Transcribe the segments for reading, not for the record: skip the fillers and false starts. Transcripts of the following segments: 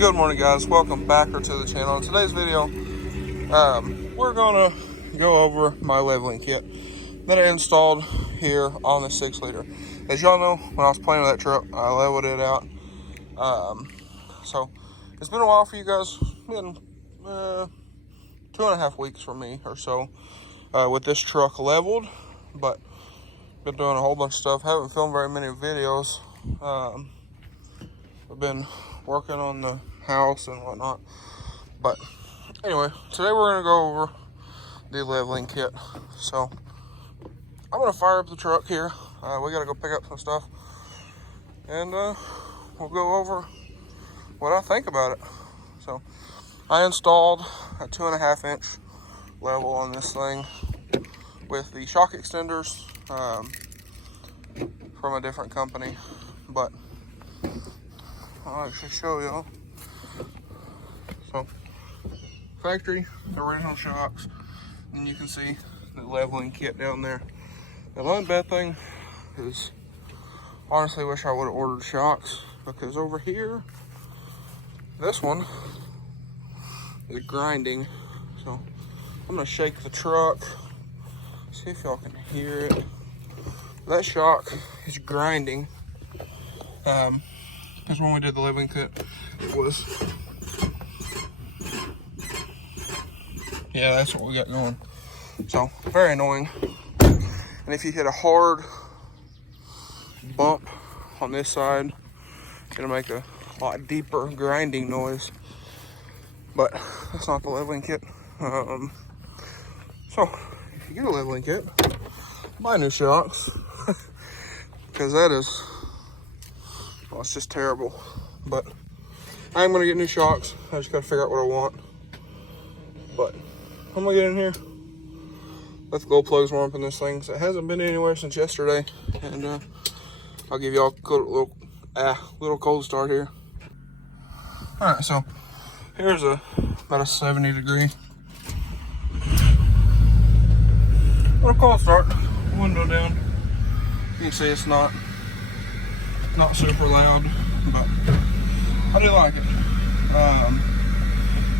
Good morning, guys. Welcome back to the channel. In today's video, we're gonna go over my leveling kit that I installed here on the 6-liter. As y'all know, when I was playing with that truck, I leveled it out. So it's been a while for you guys. Been 2.5 weeks for me or so with this truck leveled, but been doing a whole bunch of stuff. Haven't filmed very many videos. I've been working on the house and whatnot. But anyway, today we're gonna go over the leveling kit. So I'm gonna fire up the truck here. We gotta go pick up some stuff, and we'll go over what I think about it. So I installed a 2.5 inch level on this thing with the shock extenders from a different company, but I'll actually show y'all. So, factory original shocks, and you can see the leveling kit down there. The one bad thing is, honestly, wish I would have ordered shocks, because over here, this one is grinding. So, I'm gonna shake the truck, see if y'all can hear it. That shock is grinding. Because when we did the leveling kit, it was, yeah, that's what we got going. So, very annoying. And if you hit a hard bump on this side, it's gonna make a lot deeper grinding noise. But that's not the leveling kit. So, if you get a leveling kit, buy new shocks. Because that is, well, it's just terrible. But I'm gonna get new shocks. I just gotta figure out what I want. But I'm gonna get in here, let the glow plugs warm up in this thing. So it hasn't been anywhere since yesterday, and I'll give y'all a little cold start here. All right, so here's about a 70-degree little cold start. Window down. You can see it's not super loud, but I do like it.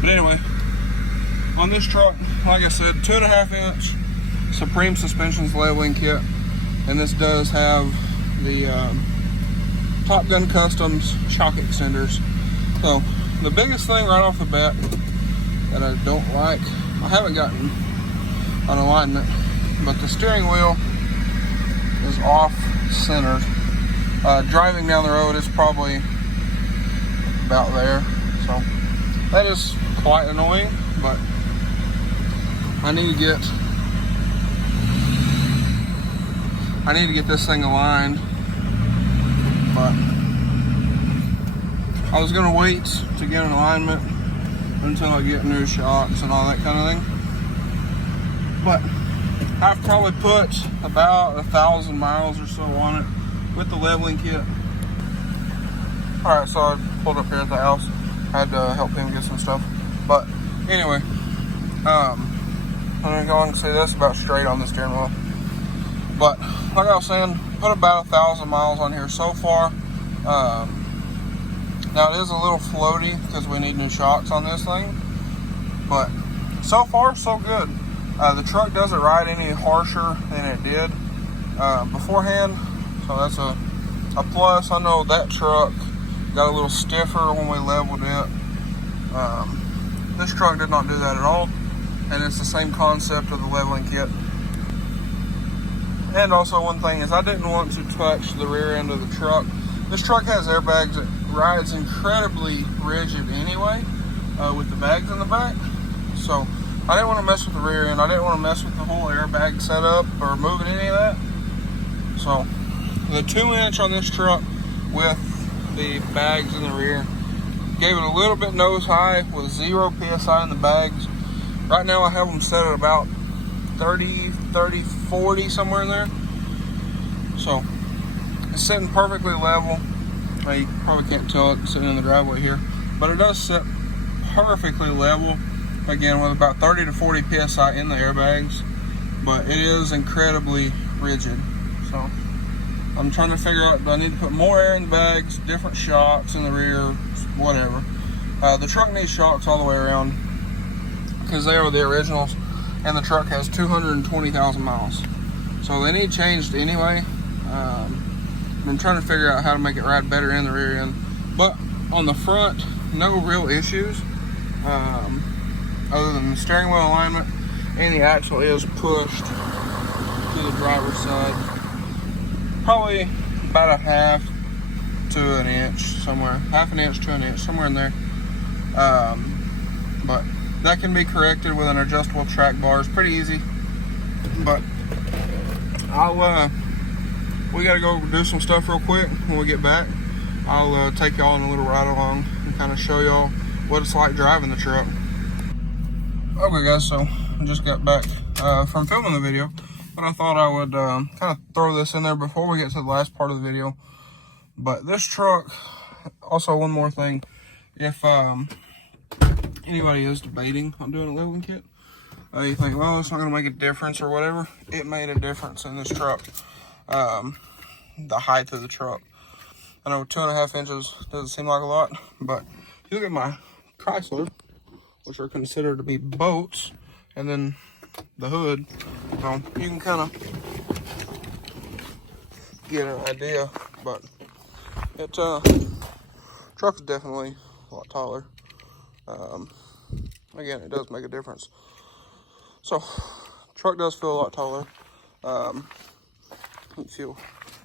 But anyway, on this truck, like I said, 2.5 inch Supreme Suspensions leveling kit, and this does have the Top Gun Customs shock extenders. So the biggest thing right off the bat that I don't like, I haven't gotten an alignment, but the steering wheel is off centered. Driving down the road is probably about there, so that is quite annoying. But I need to get this thing aligned. But I was gonna wait to get an alignment until I get new shocks and all that kind of thing. But I've probably put about 1,000 miles or so on it with the leveling kit. All right, so I pulled up here at the house. I had to help him get some stuff. But anyway, I'm gonna go and see this about straight on the steering wheel. But like I was saying, put about 1,000 miles on here so far. Now it is a little floaty because we need new shocks on this thing. But so far, so good. The truck doesn't ride any harsher than it did beforehand, so that's a plus. I know that truck got a little stiffer when we leveled it. This truck did not do that at all, and it's the same concept of the leveling kit. And also, one thing is, I didn't want to touch the rear end of the truck. This truck has airbags. It rides incredibly rigid anyway, with the bags in the back, so I didn't want to mess with the rear end. I didn't want to mess with the whole airbag setup or moving any of that. So the 2-inch on this truck with the bags in the rear gave it a little bit nose high with 0 PSI in the bags. Right now I have them set at about 30, 40, somewhere in there. So it's sitting perfectly level. You probably can't tell it sitting in the driveway here, but it does sit perfectly level. Again, with about 30 to 40 PSI in the airbags, but it is incredibly rigid. So I'm trying to figure out, do I need to put more air in the bags, different shocks in the rear, whatever. The truck needs shocks all the way around because they are the originals, and the truck has 220,000 miles. So they need changed anyway. I'm trying to figure out how to make it ride better in the rear end. But on the front, no real issues other than the steering wheel alignment, and the axle is pushed to the driver's side. Probably about a half to an inch somewhere, half an inch to an inch, somewhere in there. But that can be corrected with an adjustable track bar. It's pretty easy. But we gotta go do some stuff real quick. When we get back, I'll take y'all on a little ride along and kind of show y'all what it's like driving the truck. Okay guys, so I just got back from filming the video, but I thought I would kind of throw this in there before we get to the last part of the video. But this truck, also one more thing, if anybody is debating on doing a leveling kit, you think, well, it's not going to make a difference or whatever. It made a difference in this truck. The height of the truck. I know 2.5 inches doesn't seem like a lot, but if you look at my Chrysler, which are considered to be boats, and then the hood, so you can kind of get an idea. But it truck's definitely a lot taller. Again, it does make a difference. So truck does feel a lot taller. You feel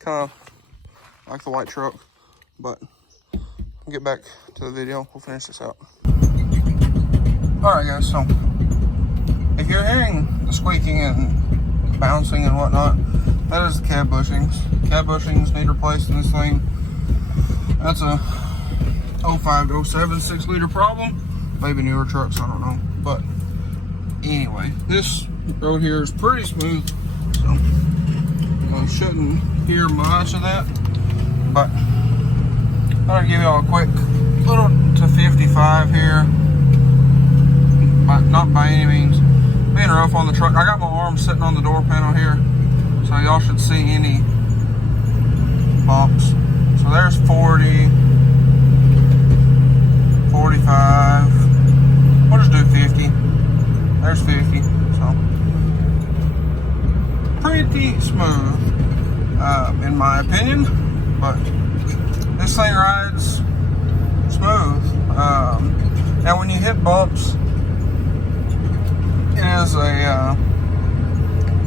kind of like the white truck, but we'll get back to the video. We'll finish this out. All right guys, so if you're hearing the squeaking and bouncing and whatnot, that is the cab bushings. Cab bushings need replaced in this thing. That's a 05 to 07 6-liter problem. Maybe newer trucks, I don't know. But anyway, this road here is pretty smooth, so I shouldn't hear much of that. But I'll give y'all a quick little to 55 here. But not by any means being rough on the truck. I got my arm sitting on the door panel here, so y'all should see any bumps. So there's 40, 45. We'll just do 50. There's 50. So pretty smooth, in my opinion. But this thing rides smooth. Now when you hit bumps, it is a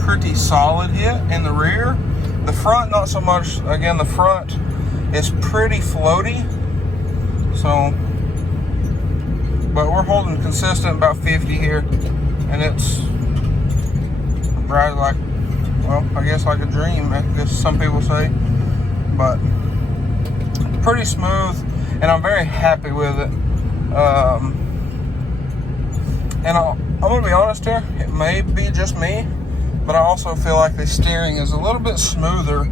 pretty solid hit in the rear. The front, not so much. Again, the front is pretty floaty. So, but we're holding consistent about 50 here, and it's rides like, well, I guess like a dream, I guess some people say. But pretty smooth, and I'm very happy with it. And I'm gonna be honest here, it may be just me, but I also feel like the steering is a little bit smoother,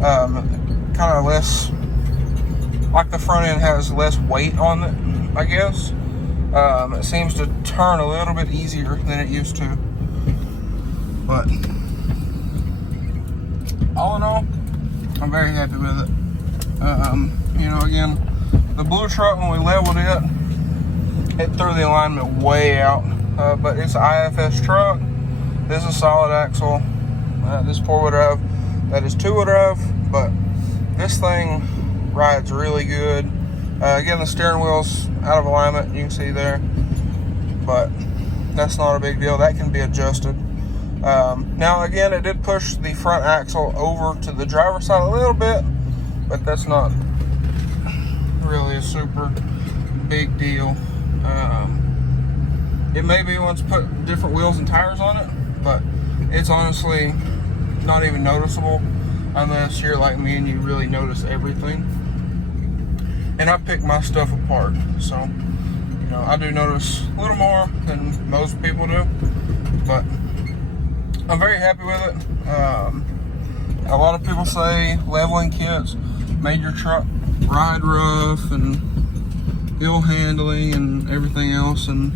kind of less, like the front end has less weight on it, I guess. It seems to turn a little bit easier than it used to. But all in all, I'm very happy with it. You know, again, the blue truck, when we leveled it threw the alignment way out. But it's an IFS truck. This is a solid axle. This 4-wheel drive, that is 2-wheel drive. But this thing rides really good. Again, the steering wheel's out of alignment, you can see there. But that's not a big deal. That can be adjusted. Now, again, it did push the front axle over to the driver's side a little bit, but that's not really a super big deal. It may be once put different wheels and tires on it, but it's honestly not even noticeable unless you're like me and you really notice everything. And I pick my stuff apart, so you know, I do notice a little more than most people do, but I'm very happy with it. A lot of people say leveling kits made your truck ride rough and ill handling and everything else, and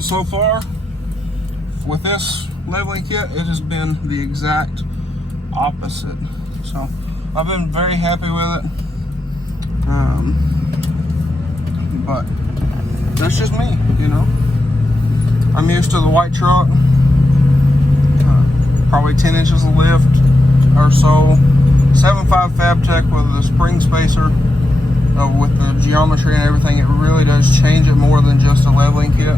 so far with this leveling kit, it has been the exact opposite. So I've been very happy with it. But that's just me, you know. I'm used to the white truck, probably 10 inches of lift or so. 7.5 Fabtech with the spring spacer, with the geometry and everything. It really does change it more than just a leveling kit.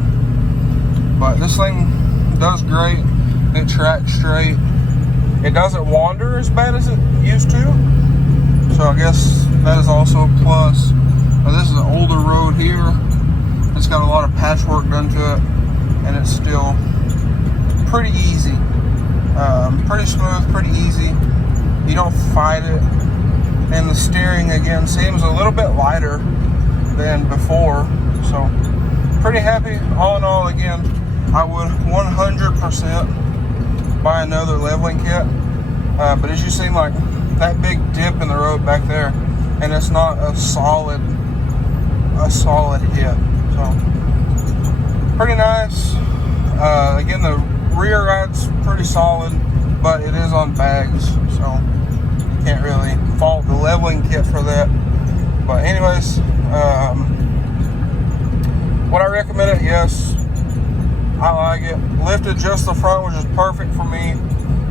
But this thing does great. It tracks straight. It doesn't wander as bad as it used to, so I guess that is also a plus. This is an older road here. It's got a lot of patchwork done to it, and it's still pretty easy. Pretty smooth, pretty easy. You don't fight it. And the steering, again, seems a little bit lighter than before. So, pretty happy. All in all, again, I would 100% buy another leveling kit. But as you see, like, that big dip in the road back there, and it's not a solid hit. So, pretty nice. Again, the rear ride's pretty solid, but it is on bags, so you can't really fault the leveling kit for that. But anyways, would I recommend it? Yes, I like it. Lifted just the front, which is perfect for me.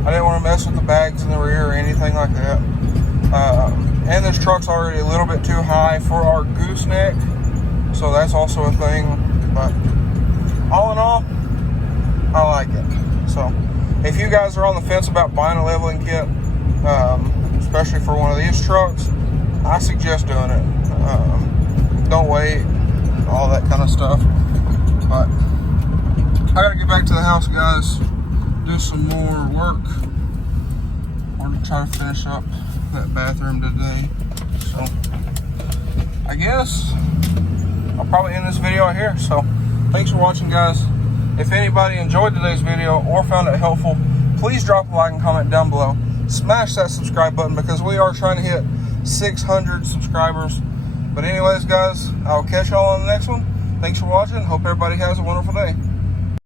I didn't want to mess with the bags in the rear or anything like that. And this truck's already a little bit too high for our gooseneck, so that's also a thing. But all in all, I like it. So if you guys are on the fence about buying a leveling kit, especially for one of these trucks, I suggest doing it. Don't wait, all that kind of stuff. But I gotta get back to the house, guys, do some more work. We're gonna try to finish up that bathroom today. So I guess I'll probably end this video right here. So thanks for watching, guys. If anybody enjoyed today's video or found it helpful, please drop a like and comment down below. Smash that subscribe button because we are trying to hit 600 subscribers. But anyways, guys, I'll catch y'all on the next one. Thanks for watching. Hope everybody has a wonderful day.